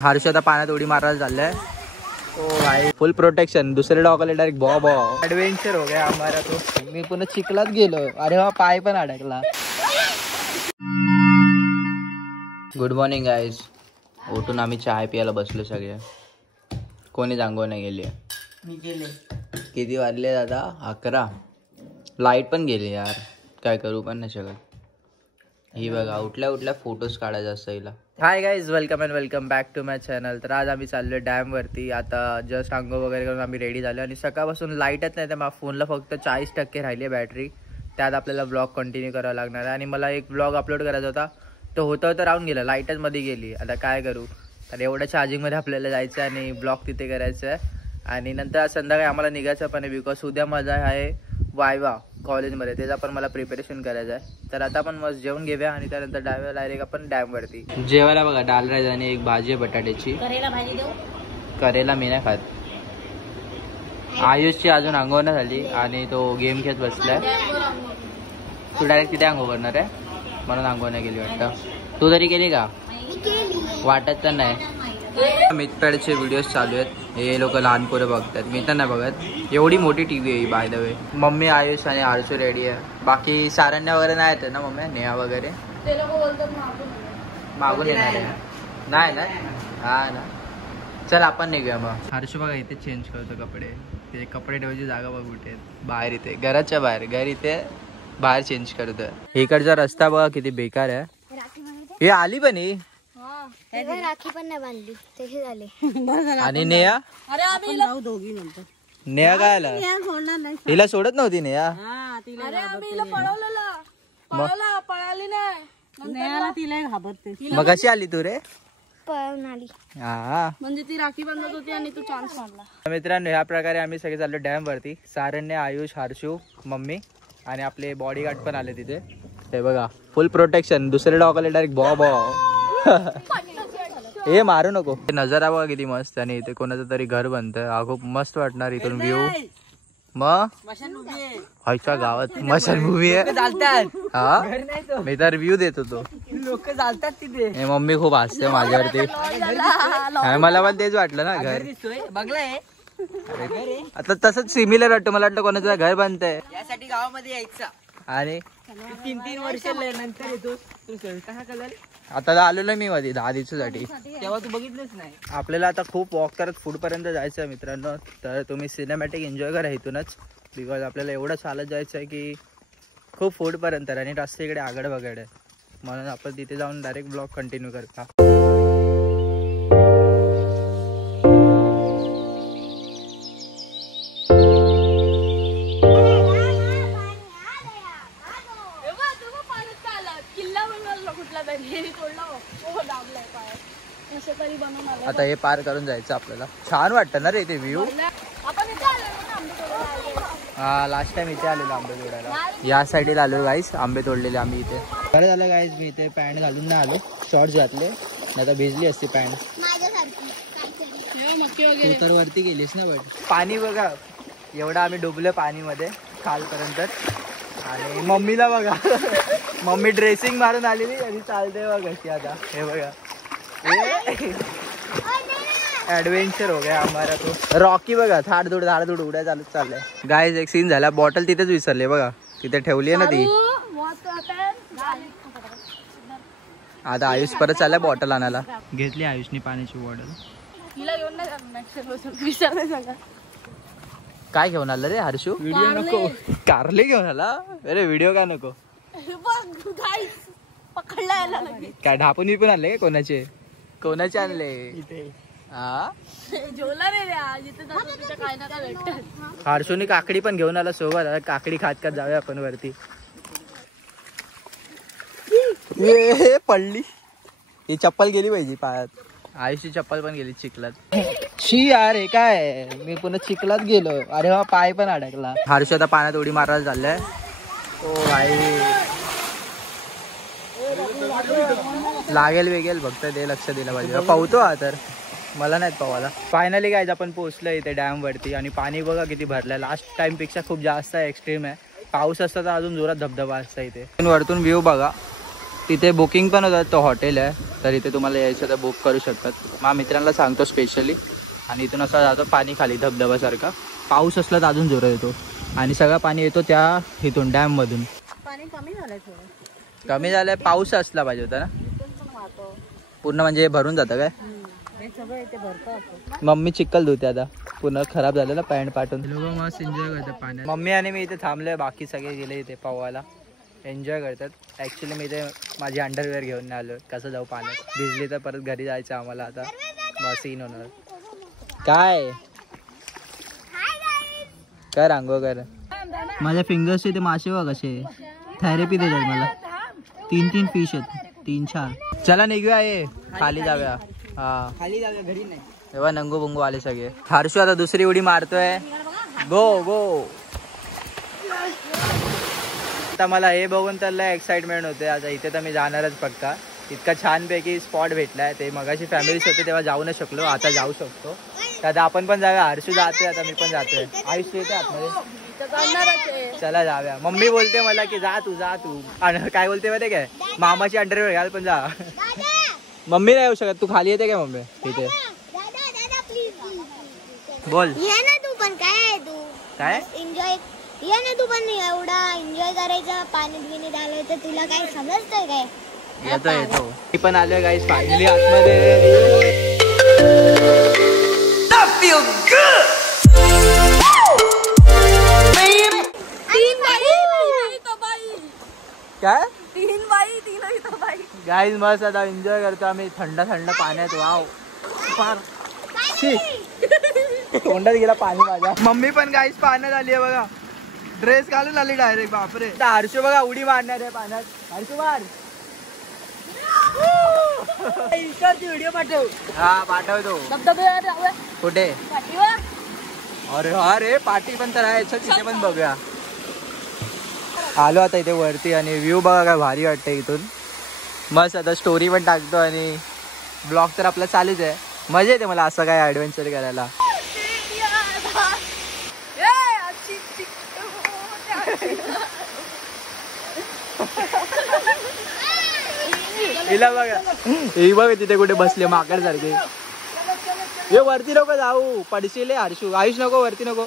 हर्ष आता पाण्यात उडी मारायला चाललाय। ओ भाई फुल प्रोटेक्शन, दुसरे डॉगला डायरेक्ट बॉ बॉ ऍडव्हेंचर हो गया हमारा तो। मी पुन्हा चिखलात गेलो, अरे हा पाय पण अडकला। गुड मॉर्निंग गाईज, उठून आम्ही चहा प्यायला बसलो सगळे, कोणी अंघोळ नाही गेली। मी गेले। किती वाजले दादा? 11। लाईट पण गेली यार, काय करू पण नाही शकत। ही बघा उठल्या उठल्या फोटोज काढायचा असतं हिला। Hi guys, welcome and welcome back to my channel. तर आज आम्ही चाललो डॅम वरती। आता जस्ट आंघोळ वगैरे करून आम्ही रेडी झालो आणि सकाळपासून लाईटच नाही, तर माझ्या फोनला फक्त 40% राहिली आहे बॅटरी। त्यात आपल्याला ब्लॉग कंटिन्यू करावा लागणार आहे आणि मला एक ब्लॉग अपलोड करायचा होता, तो होता तर राहून गेला, लाईटच मध्ये गेली। आता काय करू, तर एवढ्या चार्जिंगमध्ये आपल्याला जायचं आहे आणि ब्लॉग तिथे करायचं आहे। आणि नंतर आज संध्याकाळी आम्हाला निघायचं पण आहे, बिकॉज उद्या माझा आहे वायवा कॉलेजमध्ये, त्याचा पण मला प्रिपरेशन करायचं आहे। तर आता आपण मस्त जेवून घेऊया आणि त्यानंतर डायरेक्ट आपण डॅमवरती जेवायला। बघा डाल राईस आणि एक भाजी आहे बटाट्याची। करेला भाजी देऊ? करेला मी नाही खात। आयुषची अजून अंघोळ नाही झाली आणि तो गेम खेळत बसलाय। तू डायरेक्ट तिथे अंघोळ करणार आहे म्हणून अंघोळ नाही गेली वाटतं। तू तरी केली का? वाटत तर नाही। मितपॅडचे व्हिडिओज चालू आहेत, हे लोक लहान पोरं बघतात, मी तर नाही बघत। एवढी मोठी टीव्ही आहे by the way. Mummy Ayush आणि आरसू रेडी आहे, बाकी सारण्या वगैरे नाही येते ना मम्मी, नेहा वगैरे मागून येणार आहे नाही ना? हा ना, चल आपण निघूया मग। हर्ष बघा इथे चेंज करतो कपडे, ते कपडे ठेवायची जागा बघ कुठे, बाहेर इथे घराच्या बाहेर, घर इथे बाहेर चेंज करतोय। इकडचा रस्ता बघा किती बेकार आहे। हे आली पण ही राखी पण नाही बांधली, तसे झाले। आणि नेहा? अरे आम्ही जाऊ दोघी नंतर। नेहा काय आला? हिला सोडत नव्हती नेहा? अरे आम्ही हिला पळाली नाही, नेहाला तिला घाबरते। मग कशी आली तू रे? पळून आली। हा म्हणजे ती राखी बांधत होती आणि तू चान्स मारला। मित्रांनो, ह्या प्रकारे आम्ही सगळे चाललो डॅम वरती। सारण्य, आयुष, हर्षू, मम्मी आणि आपले बॉडीगार्ड पण आले तिथे। हे बघा फुल प्रोटेक्शन, दुसरे डॉगला डायरेक्ट बॉ बॉ हे मारू नको। नजारा बघा किती मस्त, आणि इथे कोणाचं तरी घर बनतंय, हा खूप मस्त वाटणार इथून व्ह्यू। मग व्हायच्या गावात मशानभूमी आहे हा, मी तर व्ह्यू देत होतो, लोक चालतात तिथे। मम्मी खूप हसते माझ्यावरती, मला पण तेच वाटलं ना घर बघलाय। आता तसंच सिमिलर वाटतं मला, वाटलं कोणाचं घर बनतंय यासाठी गावामध्ये यायचं आणि 3-3 वर्ष नंतर येतो। कसा कलर आता आलेलो मी मध्ये 10 दिवसासाठी, तेव्हा तू बघितलंच नाही। आपल्याला आता खूप वॉक करत फूड पर्यंत जायचं आहे मित्रांनो, तर तुम्ही सिनेमॅटिक एन्जॉय करा इथूनच, बिकॉज आपल्याला एवढं चालत जायचं आहे की खूप फूड पर्यंत, आणि रस्ते इकडे आगड वगैरे, म्हणून आपण तिथे जाऊन डायरेक्ट ब्लॉग कंटिन्यू करता। आता हे पार करून जायचं आपल्याला, छान वाटतं ना रे इथे व्ह्यू। हा लास्ट टाइम इथे आलेलो आंबे तोडायला, या साईडला आलो गाईस, आंबे तोडलेले आम्ही इथे। बरं झालं गाईस मी इथे पॅन्ट घालून नाही आलो, शॉर्ट्स घातले, नाही तर भिजली असती पॅन्ट। तू तर वरती गेलीस ना, बट पाणी बघा एवढं आम्ही डुबलो पाणीमध्ये खालपर्यंत, आणि मम्मीला बघा मम्मी ड्रेसिंग मारून आलेली आणि चालते बघा कशी आता। हे बघा ऍडव्हेंचर हो गया हमारा तो। रॉकी बघा धाडधूड उड्या चालत चाललंय। गाईज एक सीन झाला, बॉटल तिथेच विसरले बघा, तिथे ठेवली आहे ना ती। आता आयुष परत चाललाय बॉटल आणायला, घेतली आयुषनी पाण्याची बॉटल। काय घेऊन आला रे हर्षू? व्हिडिओ नको, कारले घेऊन आला? अरे व्हिडिओ का नको? काय ढापून बिपून आणले कोणाचे? कोणाचे आणले? हर्षूनी काकडी पण घेऊन आला सोबत, आता काकडी खात खात जाऊया आपण वरती। ये पडली, ही चप्पल गेली पाहिजे पायात, आयुषची चप्पल पण गेली चिखलात। शी यार हे काय, मी पुन्हा चिखलात गेलो, अरे हा पाय पण अडकला। हर्ष आता पाण्यात उडी मारायला चाललाय। ओ भाई लागेल वेगेल फक्त ते लक्ष दिलं पाहिजे, पावतो हा तर मला नाहीत पावाला। फायनली गाईज आपण पोहोचलो इथे डॅम वरती, आणि पाणी बघा किती भरलंय, लास्ट टाइम पेक्षा खूप जास्त एक्स्ट्रीम आहे। पाऊस असता तर अजून जोरात धबधबा असता इथे। वरतून व्ह्यू बघा तिथे बुकिंग पण होतं, तो हॉटेल आहे, तर इथे तुम्हाला यायचं तर बुक करू शकतात. माझ्या मित्रांना सांगतो स्पेशली. आणि इथून असा जातो पाणी खाली धबधब्यासारखा. पाऊस असला तर अजून जोरात येतो आणि सगळं पाणी येतो त्या इथून डॅममधून. पाणी कमी झालंय थोडं. कमी झालंय, पाऊस असला पाहिजे होता ना पूर्ण, म्हणजे भरून जातं काय. सगळं इथे भरतं. मम्मी चिखल धुते आता, पूर्ण खराब झालेला पॅन्ट पाठवून. लोक मस्त एन्जॉय करतात पाण्यात. मम्मी आणि मी इथे थांबलोय, बाकी सगळे गेले इथे पवायला, एन्जॉय करतात. ॲक्च्युली मी इथे माझी अंडरवेअर घेऊन नाही आलो, कसं जाऊ पाण्यात, भिजली तर परत घरी जायचं आम्हाला. आता मग सीन होणार. काय कर आंघोळ कर. माझ्या फिंगर्सचे ते मासे बघ कसे थेरपी देतात मला. 3 फिश आहेत, 3-4. चला निघूया, ये खाली जाऊया. हा खाली जाऊया, घरी नाही. तेव्हा नंगू बंगू आले सगळे. हर्षू आता दुसरी उडी मारतोय. गो गो. आता मला हे बघून तर लय एक्साइटमेंट होते. आता इथे तर मी जाणारच पक्का. इतका छानपैकी स्पॉट भेटलाय. ते मगाशी फॅमिलीच होते तेव्हा जाऊ नाही शकलो, आता जाऊ शकतो. तर आता आपण पण जाऊया. हर्षू जातोय, आता मी पण जातोय. आयुष येते आतमध्ये. चला जाऊया. मम्मी बोलते मला की जा तू आणि काय बोलते माहिती काय, मामाची अंडरवेअर घाल पण जा. मम्मी नाही येऊ शकत, तू खाली येते काय मम्मी तिथे. बोल ये ना तू पण. काय आहे तू काय एन्जॉय, ये ना तू पण. एवढा एन्जॉय करायचं, पाणी बिणी घालायचं, तुला काय समजतंय काय. येतो मी पण आलोय गाईस फायनली आतमध्ये. काय 3 बाई 3 बाई. गाईज मस्त आता एन्जॉय करतो आम्ही थंड पाण्यात. वाव फार तोंडात गेला पाणी माझ्या. मम्मी पण गाईज पाण्यात आली आहे बघा, ड्रेस घालून आली डायरेक्ट. बापरे. हर्षू बघा उडी मारणार आहे पाण्यात. हर्षू मार. व्हिडिओ पाठव. हा पाठवतो. धबधबे कुठे. अरे अरे पार्टी पण तर आहे, तिथे पण बघूया. आलो आता इथे वरती आणि व्ह्यू बघा काय भारी वाटतं इथून. मस्त आता स्टोरी पण टाकतो आणि ब्लॉग तर आपला चालूच आहे. मजा येते मला असं काय ॲडव्हेंचर करायला. हिला बघा, ही बघ तिथे कुठे बसले माकड सारखे. ये वरती नको जाऊ, पडशील हर्षू. आयुष नको वरती नको.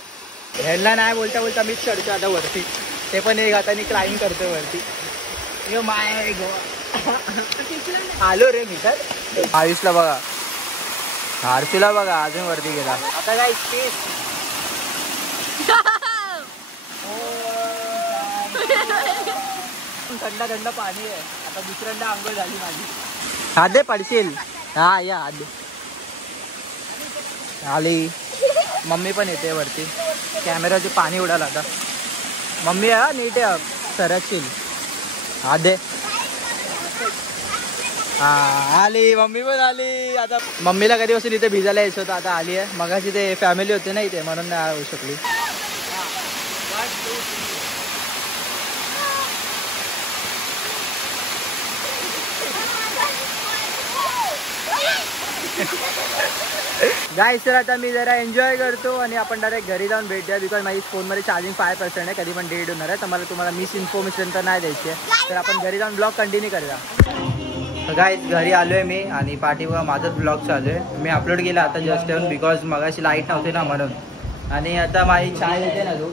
ह्याला नाही बोलता बोलता मीच चढतो आता वरती. ते पण एक हाताने क्लाइंब करतोय वरती. Yo my God. आलो रे मी तर. आयुषला बघा, हर्षूला बघा अजून वरती गेला. आता काय थंड पाणी आहे. आता दुसऱ्यांदा आंघोळ झाली माझी. आधे पडशील. हा या आधे. आली मम्मी पण येते वरती. कॅमेराचे पाणी उडाला आता. मम्मी आहे नीट आहे, सरकशील. आधे हा आली, मम्मी पण आली. आता मम्मीला कधीपासून इथे भिजायला यायचं होतं, आता आली आहे. मगाशी ते फॅमिली होते ना इथे, म्हणून नाही होऊ शकली. गाईस तर आता मी जरा एन्जॉय करतो आणि आपण डायरेक्ट घरी जाऊन भेटूया. बिकॉज माझी फोनमध्ये चार्जिंग 5% आहे, कधी पण डेड होणार आहे. तर मला तुम्हाला मिस इन्फॉर्मेशन तर नाही द्यायची आहे, तर आपण घरी जाऊन ब्लॉग कंटिन्यू करूया. गाईस घरी आलोय मी आणि पाठीवर माझाच ब्लॉग चालू आहे. मी अपलोड केला आता जस्ट येऊन, बिकॉज मगाशी लाईट नव्हती ना म्हणून. आणि आता माझी चाय देते ना तू.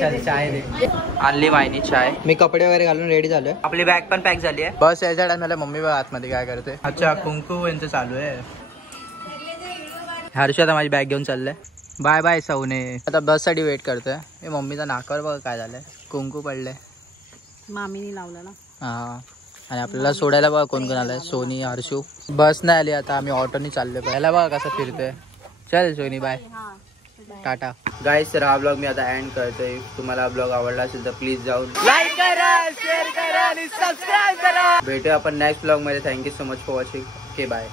चल चाय दे. आणली मायनी चाय. मी कपडे वगैरे घालून रेडी झालोय. आपली बॅग पण पॅक झाली आहे. बस यायच्या टाइमला मम्मी बघा आतमध्ये काय करते. अच्छा कुंकू यांचं चालू आहे. हर्षू आता माझी बॅग घेऊन चाललंय. बाय बाय सौने. आता बस साठी वेट करतोय. हे मम्मीचा नाकावर बघा काय झालंय, कुंकू पडलंय. मामीने लावलं ना. हा आणि आपल्याला सोडायला बघा कोण कोण आलाय. सोनी, हर्षू. बस नाही आली, आता आम्ही ऑटोनी चाललोय. याला बघा कसं फिरतोय. चल सोनी बाय टाटा. गाईस तर हा ब्लॉग मी आता एंड करतोय. तुम्हाला हा ब्लॉग आवडला असेल तर प्लीज जाऊन लाईक करा, शेअर करा आणि सबस्क्राईब करा. भेटूया आपण नेक्स्ट ब्लॉग मध्ये. Thank you so much for watching. Okay bye.